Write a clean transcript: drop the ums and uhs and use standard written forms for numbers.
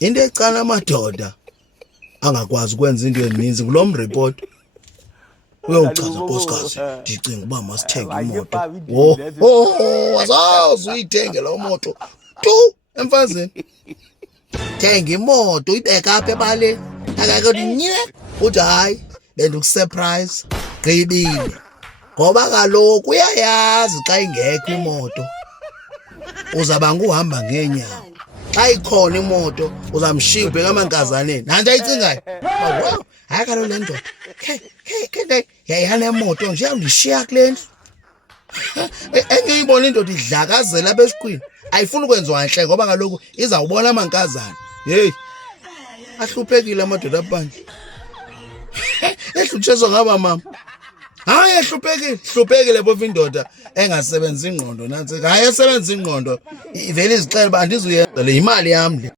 into ecala amadoda angakwazi ukwenza into ezininzi kulo report uyawuchaza nkosikazi ndicinga uba masithenge imoto wazazi uyithenge lo moto tu emfazini thenga imoto uyibeka apha ebaleni akakuthi nye uthi hayi bendikusurprise gqibile ngoba kaloku uyayazi xa ingekho imoto uzaba nguhamba ngeenyawo xa ikhona imoto uzamshiya ubheka amankazaneni nanto ayicingayo wow hayi kaloku le ndoda yanemoto nje yawundishiya kule ndlu engiyibona indoda idlakazela apha esiqwini ayifuni ukwenziwa ntle ngoba kaloku izawubona amankazana heyi ahluphekile amadoda aphandle ehlutshezwa ngaba mama hayi ehluphekile phofu indoda engasebenzi ingqondo nansi hayi esebenza ingqondo ivele izixele uba andizuyenza le yimali yam le